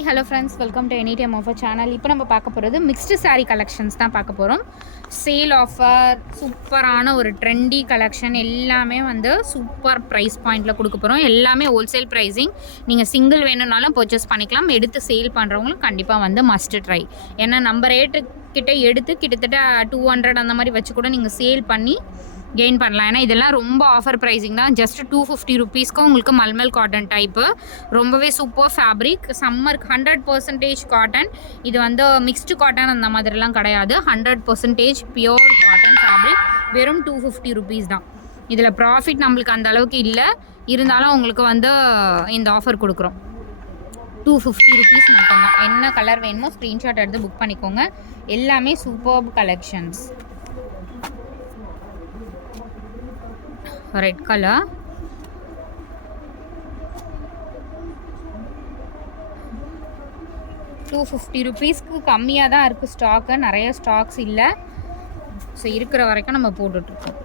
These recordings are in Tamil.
Hi hello friends, welcome to any time offer channel. இப்போ நம்ம பார்க்க போகிறது மிக்ஸ்டு சாரீ கலெக்ஷன்ஸ் தான் பார்க்க போகிறோம். சேல் ஆஃபர், சூப்பரான ஒரு ட்ரெண்டி கலெக்ஷன், எல்லாமே வந்து சூப்பர் ப்ரைஸ் பாயிண்டில் கொடுக்க போகிறோம். எல்லாமே ஹோல்சேல் ப்ரைஸிங். நீங்கள் சிங்கிள் வேணும்னாலும் பர்ச்சேஸ் பண்ணிக்கலாம். எடுத்து சேல் பண்ணுறவங்களும் கண்டிப்பாக வந்து மஸ்ட்டு ட்ரை. ஏன்னா நம்ம ரேட்டுக்கிட்ட எடுத்து கிட்டத்தட்ட 200 அந்த மாதிரி வச்சு கூட நீங்கள் சேல் பண்ணி கெயின் பண்ணலாம். ஏன்னா இதெல்லாம் ரொம்ப ஆஃபர் ப்ரைஸிங் தான். ஜஸ்ட் 250 ருபீஸ்க்கு உங்களுக்கு மல்மல் காட்டன் டைப்பு, ரொம்பவே சூப்பர் ஃபேப்ரிக், சம்மருக்கு 100% காட்டன். இது வந்து மிக்ஸ்டு காட்டன் அந்த மாதிரிலாம் கிடையாது. 100% பியோர் காட்டன் ஃபேப்ரிக். வெறும் 250 ருபீஸ் தான். இதில் ப்ராஃபிட் நம்மளுக்கு அந்த அளவுக்கு இல்லை, இருந்தாலும் உங்களுக்கு வந்து இந்த ஆஃபர் கொடுக்குறோம். 250 ருபீஸ் மட்டும்தான். என்ன கலர் வேணுமோ ஸ்க்ரீன்ஷாட் எடுத்து புக் பண்ணிக்கோங்க. எல்லாமே சூப்பர் கலெக்ஷன்ஸ். ரெட் கலர், ₹250 கம்மியாக தான் இருக்குது ஸ்டாக்கு. நிறைய ஸ்டாக்ஸ் இல்லை. ஸோ இருக்கிற வரைக்கும் நம்ம போட்டுட்ருக்கோம்.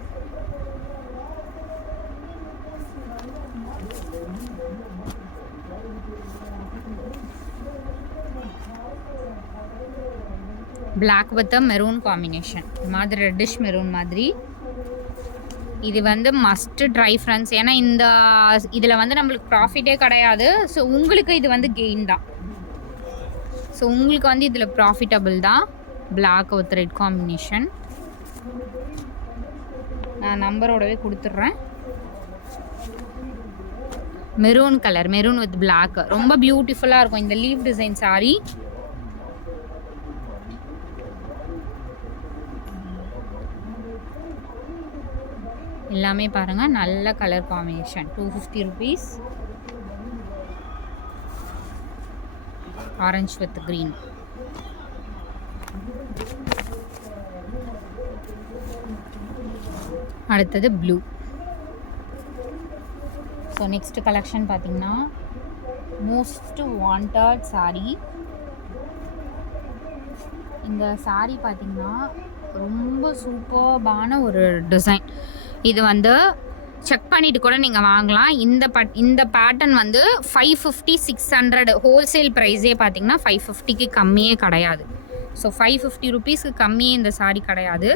பிளாக் வித் மெரூன் காம்பினேஷன் மாதிரி, ரெட்டிஷ் மெரூன் மாதிரி. இது வந்து மஸ்ட்டு ட்ரை ஃப்ரெண்ட்ஸ். ஏன்னா இதில் வந்து நம்மளுக்கு ப்ராஃபிட்டே கிடையாது. ஸோ உங்களுக்கு இது வந்து கெயின் தான். ஸோ உங்களுக்கு வந்து இதில் ப்ராஃபிட்டபிள் தான். Black with red combination. நான் நம்பரோடவே கொடுத்துட்றேன். Maroon colour, maroon with black, ரொம்ப பியூட்டிஃபுல்லாக இருக்கும் இந்த லீவ் டிசைன் சாரீ. எல்லாமே பாருங்கள், நல்ல colour combination. 250 rupees. Orange with green. அடுத்தது ப்ளூ. ஸோ நெக்ஸ்ட் கலெக்ஷன் பார்த்திங்கன்னா மோஸ்ட் வாண்டட் சாரீ. இந்த சாரீ பார்த்திங்கன்னா ரொம்ப சூப்பர்பான ஒரு டிசைன். இது வந்து செக் பண்ணிவிட்டு கூட நீங்கள் வாங்கலாம். இந்த பேட்டர்ன் வந்து 550 600 ஹோல்சேல் ப்ரைஸே பார்த்திங்கன்னா 550க்கு கம்மியே கிடையாது. ஸோ 550 ருபீஸ்க்கு கம்மியே இந்த சாரீ கிடையாது.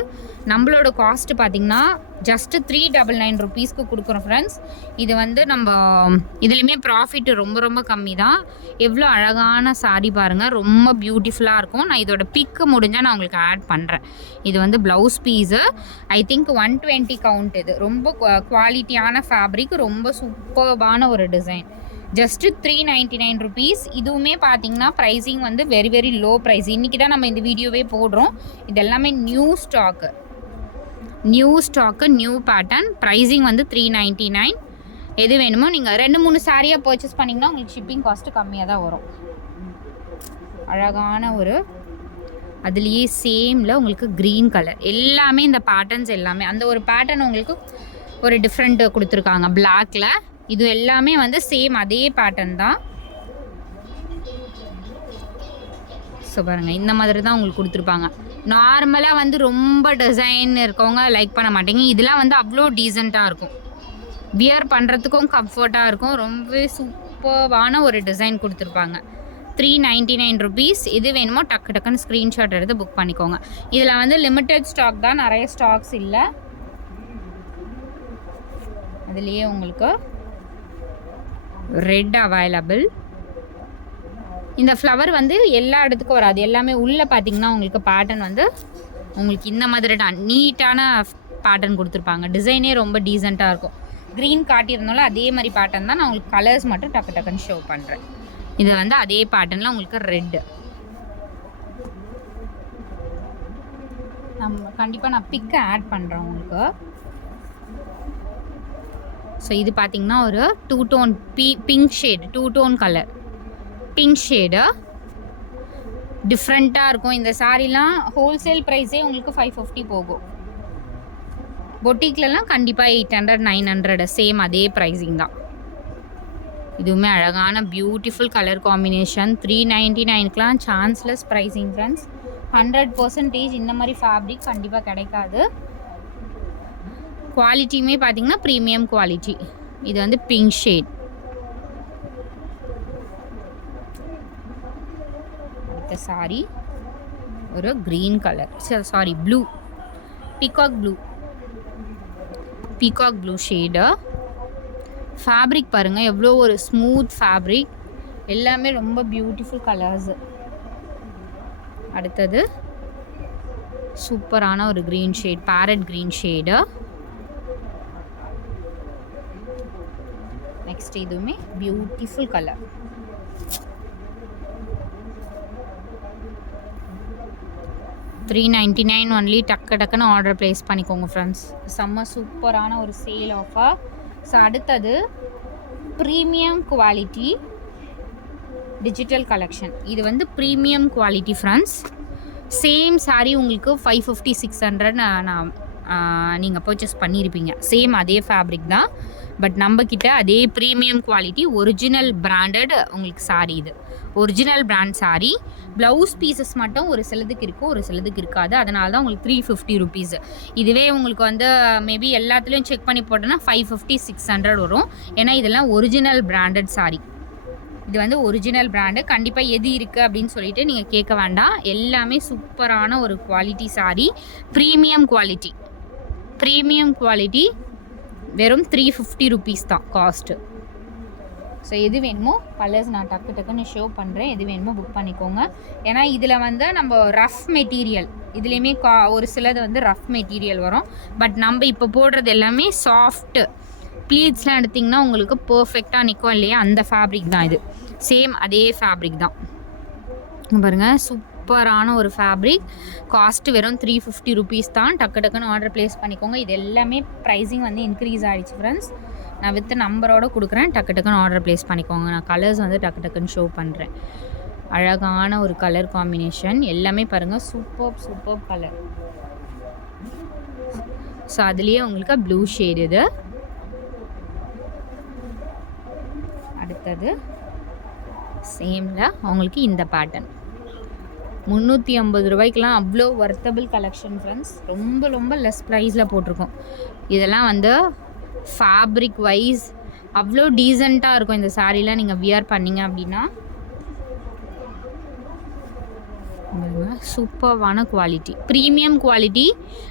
நம்மளோட காஸ்ட்டு பார்த்திங்கன்னா ஜஸ்ட்டு 399 ருபீஸ்க்கு கொடுக்குறோம் ஃப்ரெண்ட்ஸ். இது வந்து நம்ம இதுலேயுமே ப்ராஃபிட் ரொம்ப ரொம்ப கம்மி தான். எவ்வளோ அழகான சாரீ பாருங்கள், ரொம்ப பியூட்டிஃபுல்லாக இருக்கும். நான் இதோட பிக்கு முடிஞ்சால் நான் உங்களுக்கு ஆட் பண்ணுறேன். இது வந்து blouse piece. I think 120 count. இது ரொம்ப குவாலிட்டியான ஃபேப்ரிக், ரொம்ப சூப்பர்பான ஒரு டிசைன். Just 399 rupees. இதுவுமே பார்த்தீங்கன்னா ப்ரைஸிங் வந்து வெரி வெரி லோ ப்ரைஸ். இன்றைக்கி தான் நம்ம இந்த வீடியோவே போடுறோம். இது எல்லாமே new stock, new pattern. Pricing வந்து 399. எது வேணுமோ நீங்கள் 2-3 சாரியாக பர்ச்சேஸ் பண்ணிங்கன்னா உங்களுக்கு ஷிப்பிங் காஸ்ட்டு கம்மியாக தான் வரும். அழகான ஒரு அதுலேயே சேமில் உங்களுக்கு க்ரீன் கலர். எல்லாமே இந்த பேட்டர்ன்ஸ் எல்லாமே அந்த ஒரு பேட்டர்ன் உங்களுக்கு ஒரு டிஃப்ரெண்ட் கொடுத்துருக்காங்க பிளாக்கில். இது எல்லாமே வந்து சேம் அதே பேட்டர்ன் தான். ஸோ பாருங்கள், இந்த மாதிரி தான் உங்களுக்கு கொடுத்துருப்பாங்க. நார்மலாக வந்து ரொம்ப டிசைன் இருக்கவங்க லைக் பண்ண மாட்டேங்க. இதெல்லாம் வந்து அவ்வளோ டீசெண்டாக இருக்கும், வியர் பண்ணுறதுக்கும் கம்ஃபர்ட்டாக இருக்கும். ரொம்பவே சூப்பர்வான ஒரு டிசைன் கொடுத்துருப்பாங்க. 399 ருபீஸ். இது வேணுமோ டக்கு டக்குன்னு ஸ்க்ரீன்ஷாட் எடுத்து புக் பண்ணிக்கோங்க. இதில் வந்து லிமிட்டட் ஸ்டாக் தான், நிறைய ஸ்டாக்ஸ் இல்லை. அதுலேயே உங்களுக்கு ரெட் அவைலபிள். இந்த ஃப்ளவர் வந்து எல்லா இடத்துக்கும் வராது. எல்லாமே உள்ளே பார்த்தீங்கன்னா உங்களுக்கு பேட்டர்ன் வந்து உங்களுக்கு இந்த மாதிரி நீட்டான பேட்டர்ன் கொடுத்துருப்பாங்க. டிசைனே ரொம்ப டீசெண்டாக இருக்கும். க்ரீன் காட்டியிருந்தாலும் அதே மாதிரி பேட்டர்ன் தான். நான் உங்களுக்கு கலர்ஸ் மட்டும் டக்கு டக்குன்னு ஷோ பண்ணுறேன். இது வந்து அதே பேட்டர்னில் உங்களுக்கு ரெட்டு. கண்டிப்பாக நான் பிக்கை ஆட் பண்ணுறேன் உங்களுக்கு. ஸோ இது பார்த்திங்கன்னா ஒரு 2 tone pink shade, 2 tone colour pink shade. டிஃப்ரெண்ட்டாக இருக்கும். இந்த சாரீலாம் ஹோல்சேல் ப்ரைஸே உங்களுக்கு 550 போகும். பொட்டிக்லலாம் கண்டிப்பாக 800 900 சேம் அதே ப்ரைஸிங் தான். இதுவுமே அழகான பியூட்டிஃபுல் கலர் காம்பினேஷன். 399க்கெலாம் சான்ஸ்லெஸ் ப்ரைஸிங் ஃப்ரெண்ட்ஸ். 100% இந்த மாதிரி ஃபேப்ரிக் கண்டிப்பாக கிடைக்காது. குவாலிட்டியுமே பார்த்திங்கன்னா ப்ரீமியம் குவாலிட்டி. இது வந்து பிங்க் ஷேட். அடுத்த சாரி ஒரு green colour, sorry blue, peacock blue shade. Fabric பாருங்கள் எவ்வளோ ஒரு ஸ்மூத் ஃபேப்ரிக், எல்லாமே ரொம்ப பியூட்டிஃபுல் கலர்ஸு. அடுத்தது சூப்பரான ஒரு green shade, farad green shade. Next இதுவுமே பியூட்டிஃபுல் கலர். $399 ஒன்லி. டக்குன்னு ஆர்டர் ப்ளேஸ் பண்ணிக்கோங்க ஃப்ரெண்ட்ஸ். செம்ம சூப்பரான ஒரு சேல் ஆஃபர். ஸோ அடுத்தது ப்ரீமியம் குவாலிட்டி டிஜிட்டல் கலெக்ஷன். இது வந்து premium quality friends. Same sari உங்களுக்கு 550 600 நான் நீங்கள் பர்ச்சேஸ் பண்ணியிருப்பீங்க. சேம் அதே ஃபேப்ரிக் தான், பட் நம்மக்கிட்ட அதே ப்ரீமியம் குவாலிட்டி ஒரிஜினல் பிராண்டட் உங்களுக்கு சாரீ. இது original brand sari. Blouse pieces மட்டும் ஒரு சிலதுக்கு இருக்கும், ஒரு சிலதுக்கு இருக்காது. அதனால தான் உங்களுக்கு 350 ருபீஸ். இதுவே உங்களுக்கு வந்து மேபி எல்லாத்துலேயும் செக் பண்ணி போட்டோன்னா 550 600 வரும். ஏன்னா இதெல்லாம் ஒரிஜினல் பிராண்டட் சாரீ. இது வந்து ஒரிஜினல் பிராண்டு. கண்டிப்பாக எது இருக்குது அப்படின்னு சொல்லிட்டு நீங்கள் கேட்க வேண்டாம். எல்லாமே சூப்பரான ஒரு குவாலிட்டி சாரீ. ப்ரீமியம் குவாலிட்டி வெறும் 350 ருபீஸ் தான் காஸ்ட்டு. ஸோ எது வேணுமோ கலர்ஸ் நான் டக்குன்னு ஷோ பண்ணுறேன். எது வேணுமோ புக் பண்ணிக்கோங்க. ஏன்னா இதில் வந்து நம்ம ரஃப் மெட்டீரியல், இதுலேயுமே ஒரு சிலது வந்து ரஃப் மெட்டீரியல் வரும். பட் நம்ம இப்போ போடுறது எல்லாமே சாஃப்ட்டு. ப்ளீட்ஸ்லாம் எடுத்திங்கன்னா உங்களுக்கு பர்ஃபெக்டாக நிற்கும் இல்லையா, அந்த ஃபேப்ரிக் தான் இது. சேம் அதே ஃபேப்ரிக் தான் பாருங்கள். சூப்பரான ஒரு ஃபேப்ரிக். காஸ்ட்டு வெறும் 350 ருபீஸ் தான். டக்குன்னு ஆர்டர் ப்ளேஸ் பண்ணிக்கோங்க. இது எல்லாமே ப்ரைஸிங் வந்து இன்க்ரீஸ் ஆகிடுச்சு ஃப்ரெண்ட்ஸ். நான் வித் நம்பரோடு கொடுக்குறேன். டக்குன்னு ஆர்டர் ப்ளேஸ் பண்ணிக்கோங்க. நான் கலர்ஸ் வந்து டக்குன்னு ஷோ பண்ணுறேன். அழகான ஒரு கலர் காம்பினேஷன். எல்லாமே பாருங்கள் சூப்பர் கலர். ஸோ அதுலேயே உங்களுக்கு ப்ளூ ஷேடு. இது அடுத்தது சேமில் உங்களுக்கு இந்த பேட்டர்ன் 350 ரூபாய்க்கெலாம் அவ்வளோ ஒர்த்தபிள் கலெக்ஷன் ஃப்ரெண்ட்ஸ். ரொம்ப லெஸ் ப்ரைஸில் போட்டிருக்கோம். இதெல்லாம் வந்து ஃபேப்ரிக் வைஸ் அவ்வளோ டீசெண்டாக இருக்கும். இந்த சாரீலாம் நீங்கள் வியர் பண்ணிங்க அப்படின்னா சூப்பர்வான குவாலிட்டி, ப்ரீமியம் குவாலிட்டி.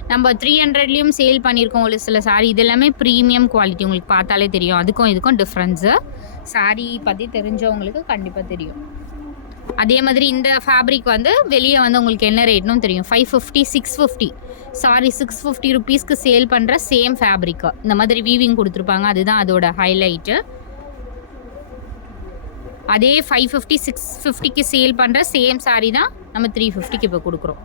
நம்ம 300லேயும் சேல் பண்ணியிருக்கோம் ஒரு சில சாரீ. இது எல்லாமே ப்ரீமியம் குவாலிட்டி. உங்களுக்கு பார்த்தாலே தெரியும் அதுக்கும் இதுக்கும் டிஃப்ரென்ஸு. சாரீ பற்றி தெரிஞ்சவங்களுக்கு கண்டிப்பாக தெரியும். அதே மாதிரி இந்த ஃபேப்ரிக் வந்து வெளியே வந்து உங்களுக்கு என்ன ரேட்னும் தெரியும். 550 650 650 ருபீஸ்க்கு சேல் பண்ணுற சேம் ஃபேப்ரிக்கு இந்த மாதிரி வீவிங் கொடுத்துருப்பாங்க. அதுதான் அதோட ஹைலைட்டு. அதே 550 650க்கு சேல் பண்ணுற சேம் சாரீ தான் நம்ம 350க்கு இப்போ கொடுக்குறோம்.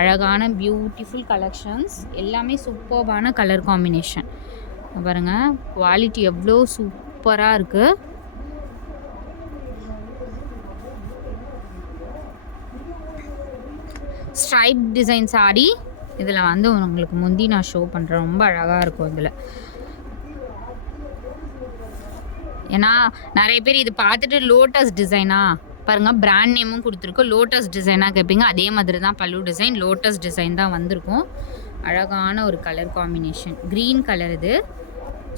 அழகான பியூட்டிஃபுல் கலெக்ஷன்ஸ். எல்லாமே சூப்பர்பான கலர் காம்பினேஷன் பாருங்கள். குவாலிட்டி எவ்வளோ சூப்பராக இருக்குது. Stripe design sari. இதில் வந்து உங்களுக்கு முந்தி நான் ஷோ பண்ணுறேன். ரொம்ப அழகாக இருக்கும் இதில். ஏன்னா நிறைய பேர் இது பார்த்துட்டு லோட்டஸ் டிசைனா பாருங்கள், பிராண்ட் நேமும் கொடுத்துருக்கோம். லோட்டஸ் டிசைனாக கேட்பீங்க. அதே மாதிரி தான் பல்லு டிசைன். லோட்டஸ் டிசைன் தான் வந்திருக்கும். அழகான ஒரு கலர் காம்பினேஷன். Green colour. இது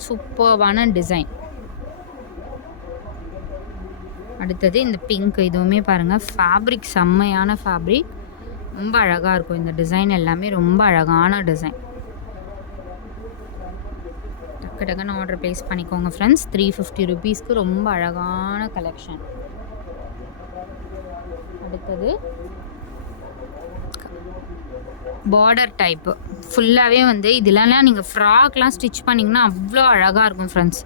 சூப்பர்வான டிசைன். அடுத்தது இந்த பிங்க். இதுவுமே பாருங்கள் ஃபேப்ரிக் செம்மையான ஃபேப்ரிக். ரொம்ப அழகாக இருக்கும் இந்த டிசைன். எல்லாமே ரொம்ப அழகான டிசைன். டக்குன்னு ஆர்டர் ப்ளேஸ் பண்ணிக்கோங்க ஃப்ரெண்ட்ஸ். 350 ருபீஸ்க்கு ரொம்ப அழகான கலெக்ஷன். அடுத்தது பார்டர் டைப்பு. ஃபுல்லாகவே வந்து இதெல்லாம் நீங்கள் ஃப்ராக்லாம் ஸ்டிச் பண்ணிங்கன்னா அவ்வளோ அழகாக இருக்கும் ஃப்ரெண்ட்ஸ்.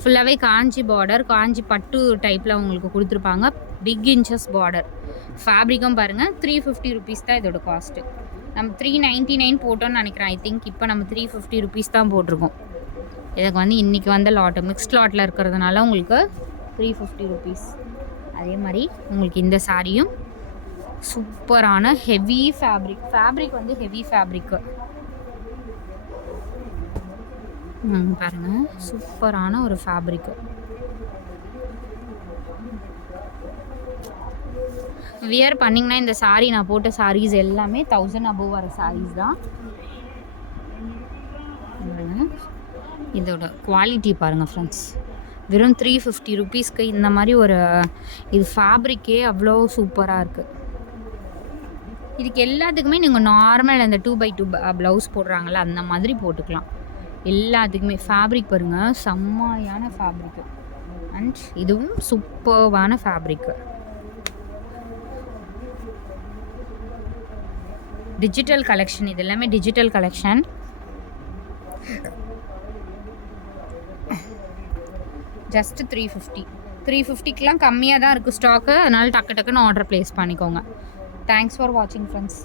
ஃபுல்லாகவே காஞ்சி பார்டர், காஞ்சி பட்டு டைப்பில் உங்களுக்கு கொடுத்துருப்பாங்க. Big inches border. ஃபேப்ரிக்கும் பாருங்கள் 350 ருபீஸ் தான் இதோட காஸ்ட்டு. நம்ம 399 போட்டோன்னு நினைக்கிறேன். ஐ திங்க் இப்போ நம்ம 350 ருபீஸ் தான் போட்டிருக்கோம். இதுக்கு வந்து இன்றைக்கி வந்த லாட்டு மிக்ஸ்ட் லாட்டில் இருக்கிறதுனால உங்களுக்கு 350 ருபீஸ். அதே மாதிரி உங்களுக்கு இந்த சாரியும் சூப்பரான ஹெவி ஃபேப்ரிக் வந்து ஹெவி ஃபேப்ரிக்கு பாருங்கள். சூப்பரான ஒரு ஃபேப்ரிக்கு. வியர் பண்ணிங்கன்னா இந்த சாரீ நான் போட்ட சாரீஸ் எல்லாமே 1000 அபோவ் வர சாரீஸ் தான். இதோட குவாலிட்டி பாருங்கள் ஃப்ரெண்ட்ஸ். வெறும் 350 ருபீஸ்க்கு இந்த மாதிரி ஒரு இது ஃபேப்ரிக்கே அவ்வளோ சூப்பராக இருக்குது. இதுக்கு எல்லாத்துக்குமே நீங்கள் நார்மல் அந்த 2x2 ப்ளவுஸ் போடுறாங்கள்ல அந்த மாதிரி போட்டுக்கலாம். எல்லாத்துக்குமே ஃபேப்ரிக் பாருங்கள், செம்மையான ஃபேப்ரிக்கு. அண்ட் இதுவும் சூப்பர்வான ஃபேப்ரிக்கு. டிஜிட்டல் கலெக்ஷன், இது எல்லாமே டிஜிட்டல் கலெக்ஷன். ஜஸ்ட் 350. 350க்கெலாம் கம்மியாக தான் இருக்குது ஸ்டாக்கு. அதனால் டக்கு டக்குன்னு ஆர்டர் ப்ளேஸ் பண்ணிக்கோங்க. தேங்க்ஸ் ஃபார் வாட்சிங் ஃப்ரெண்ட்ஸ்.